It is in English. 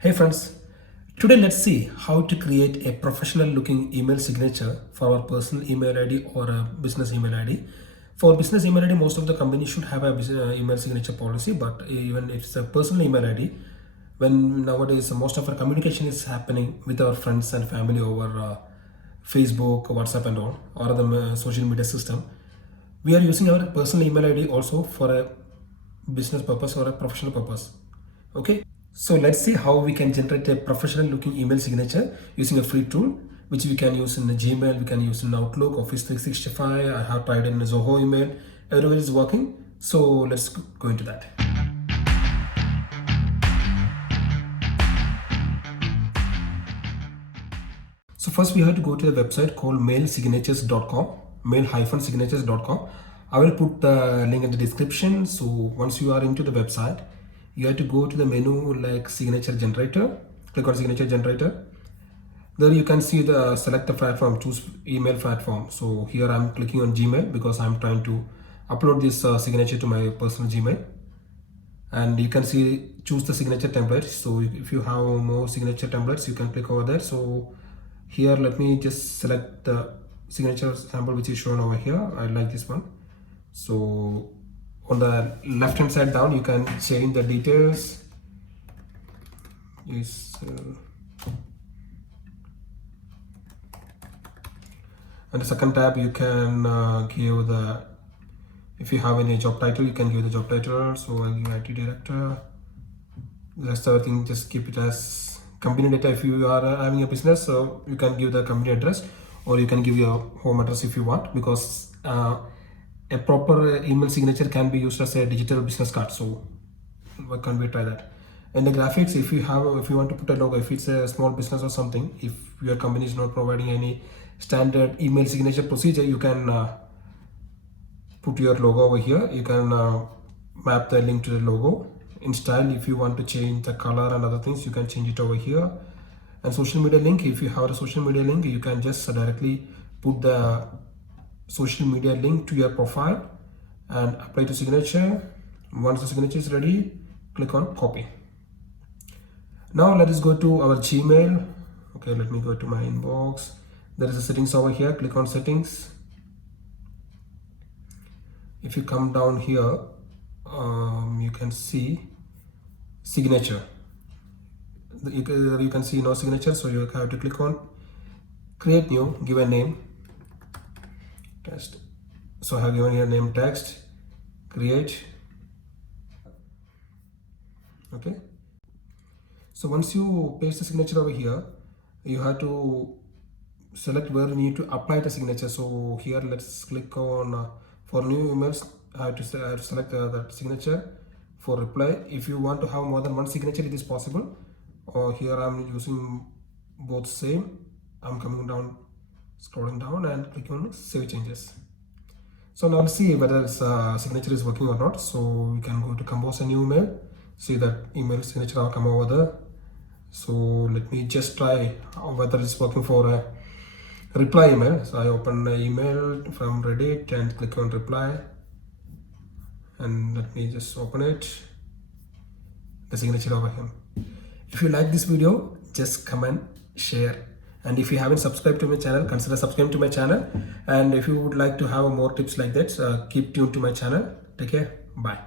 Hey friends, today let's see how to create a professional looking email signature for our personal email ID or a business email ID. For business email ID, most of the companies should have a email signature policy, but even if it's a personal email ID, when nowadays most of our communication is happening with our friends and family over Facebook, WhatsApp, and all, or the social media system, we are using our personal email ID also for a business purpose or a professional purpose. Okay, so let's see how we can generate a professional looking email signature using a free tool which we can use in the Gmail, we can use in Outlook, Office 365. I have tried in Zoho email. Everywhere is working. So let's go into that. So first we have to go to the website called mailsignatures.com, mail-signatures.com. I will put the link in the description. So once you are into the website, you have to go to the menu like signature generator, click on signature generator. There you can see the select the platform, choose email platform. So here I'm clicking on Gmail because I'm trying to upload this signature to my personal Gmail. And you can see choose the signature template. So if you have more signature templates, you can click over there. So here let me just select the signature sample which is shown over here. I like this one. So on the left hand side down you can change the details. And the second tab you can give the, if you have any job title, you can give the job title. So I'll give IT director. The rest of the thing just keep it as company data. If you are having a business, so you can give the company address, or you can give your home address if you want, because a proper email signature can be used as a digital business card. So why can't we try that? And the graphics, if you want to put a logo, if it's a small business or something, if your company is not providing any standard email signature procedure, you can put your logo over here. You can map the link to the logo. In style, if you want to change the color and other things, you can change it over here. And social media link, if you have a social media link, you can just directly put the social media link to your profile and apply to signature. Once the signature is ready, click on copy. Now let us go to our Gmail. Okay, let me go to my inbox. There is a settings over here. Click on settings. If you come down here, you can see signature. You can see no signature, so you have to click on create new, give a name, text. So I have given here name text, create. Okay, so once you paste the signature over here, you have to select where you need to apply the signature. So here let's click on for new emails. I have to select that signature. For reply, if you want to have more than one signature, it is possible. Or here I'm using both same. I'm coming down, scrolling down and clicking on save changes. So now let's see whether this signature is working or not. So we can go to compose a new email. See that email signature will come over there. So let me just try whether it's working for a reply email. So I open the email from Reddit and click on reply. And let me just open it, the signature over here. If you like this video, just comment, share, and if you haven't subscribed to my channel, consider subscribing to my channel. And if you would like to have more tips like that, keep tuned to my channel. Take care. Bye.